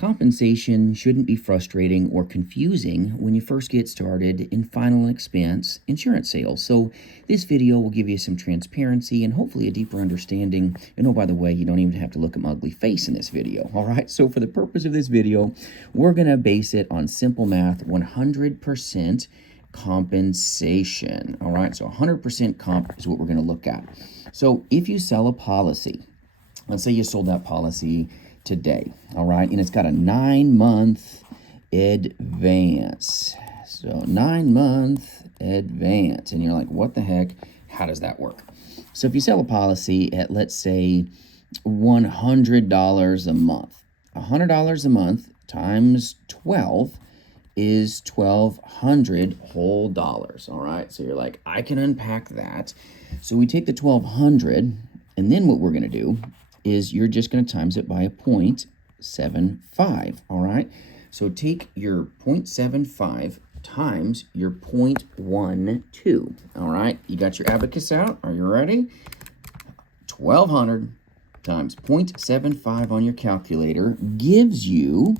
Compensation shouldn't be frustrating or confusing when you first get started in final expense insurance sales. So this video will give you some transparency and hopefully a deeper understanding. And oh, by the way, you don't even have to look at my ugly face in this video. All right. So for the purpose of this video, we're going to base it on simple math, 100% compensation. All right. So 100% comp is what we're going to look at. So if you sell a policy, let's say you sold that policy today, all right, and it's got a 9-month advance. So 9-month advance, and you're like, what the heck? How does that work? So if you sell a policy at, let's say, $100 a month, $100 a month times 12 is 1,200 whole dollars. All right, so you're like, I can unpack that. So we take the 1,200, and then what we're going to do is you're just going to times it by a 0.75, all right? So take your 0.75 times your 0.12, all right? You got your abacus out? Are you ready? 1,200 times 0.75 on your calculator gives you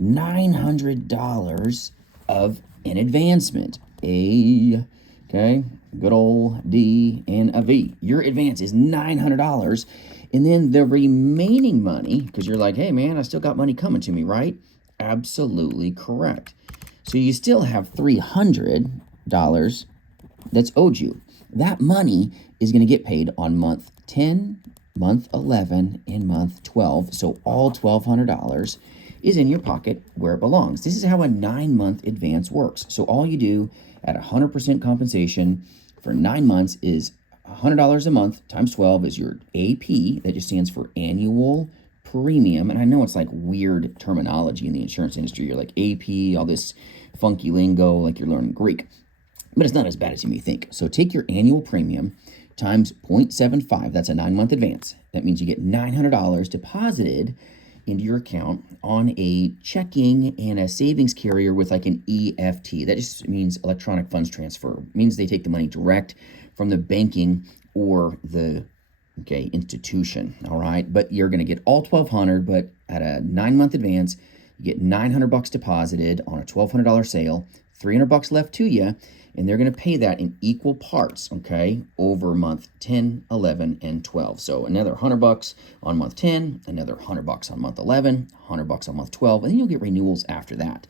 $900 of an advancement. Okay, good old D and a V. Your advance is $900. And then the remaining money, because you're like, hey, man, I still got money coming to me, right? Absolutely correct. So you still have $300 that's owed you. That money is going to get paid on month 10, month 11, and month 12. So all $1,200 is in your pocket where it belongs. This is how a 9-month advance works. So all you do at 100% compensation for 9 months is $100 a month times 12 is your AP. That just stands for annual premium. And I know it's like weird terminology in the insurance industry. You're like AP, all this funky lingo, like you're learning Greek. But it's not as bad as you may think. So take your annual premium times 0.75. That's a 9-month advance. That means you get $900 deposited into your account on a checking and a savings carrier with like an EFT. That just means electronic funds transfer. It means they take the money direct from the banking or the institution, all right? But you're going to get all $1,200, but at a 9-month advance, you get $900 deposited on a $1,200 sale, $300 left to you, and they're going to pay that in equal parts, okay, over month 10, 11, and 12. So another $100 on month 10, another $100 on month 11, $100 on month 12, and then you'll get renewals after that.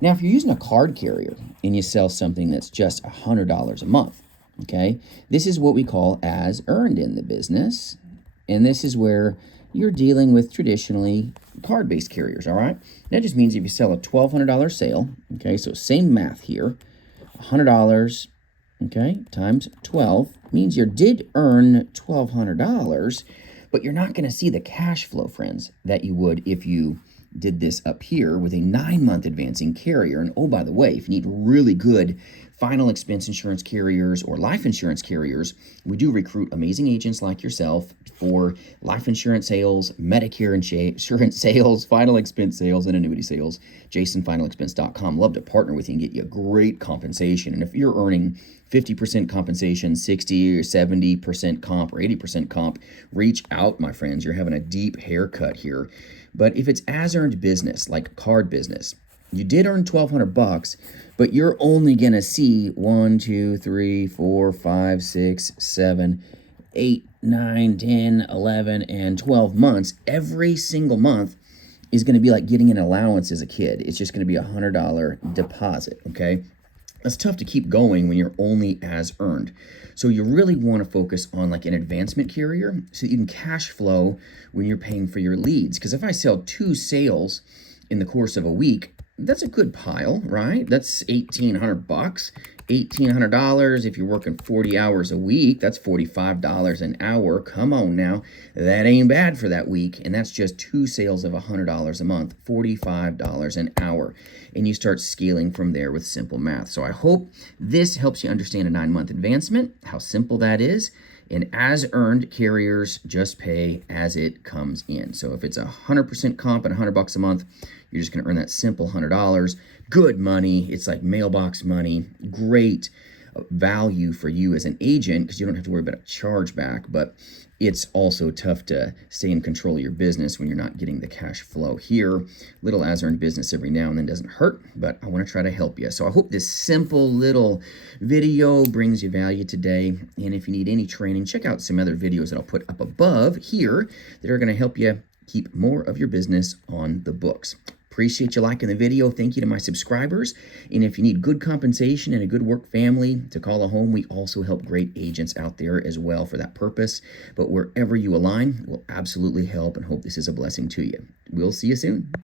Now, if you're using a card carrier and you sell something that's just $100 a month, okay, this is what we call as earned in the business, and this is where you're dealing with traditionally card-based carriers, all right? That just means if you sell a $1,200 sale, okay, so same math here, $100, okay, times 12 means you did earn $1,200, but you're not going to see the cash flow, friends, that you would if you did this up here with a 9-month advancing carrier. And oh, by the way, if you need really good final expense insurance carriers or life insurance carriers, we do recruit amazing agents like yourself for life insurance sales, Medicare insurance sales, final expense sales, and annuity sales. JasonFinalExpense.com. Love to partner with you and get you great compensation. And if you're earning 50% compensation, 60 or 70% comp, or 80% comp, reach out, my friends. You're having a deep haircut here. But if it's as earned business, like card business, you did earn $1,200, but you're only going to see 1, 2, 3, 4, 5, 6, 7, 8, 9, 10, 11, and 12 months. Every single month is going to be like getting an allowance as a kid. It's just going to be a $100 deposit, okay? That's tough to keep going when you're only as earned. So you really want to focus on like an advancement carrier so that you can cash flow when you're paying for your leads. Because if I sell 2 sales in the course of a week, that's a good pile, right? That's $1,800. $1,800 if you're working 40 hours a week, that's $45 an hour. Come on now, that ain't bad for that week. And that's just 2 sales of $100 a month, $45 an hour. And you start scaling from there with simple math. So I hope this helps you understand a 9-month advancement, how simple that is. And as earned, carriers just pay as it comes in. So if it's 100% comp and $100 a month, you're just going to earn that simple $100. Good money. It's like mailbox money. Great value for you as an agent because you don't have to worry about a chargeback, but it's also tough to stay in control of your business when you're not getting the cash flow here. Little as earned business every now and then doesn't hurt, but I want to try to help you. So I hope this simple little video brings you value today. And if you need any training, check out some other videos that I'll put up above here that are going to help you keep more of your business on the books. Appreciate you liking the video. Thank you to my subscribers. And if you need good compensation and a good work family to call a home, we also help great agents out there as well for that purpose. But wherever you align, we'll absolutely help and hope this is a blessing to you. We'll see you soon.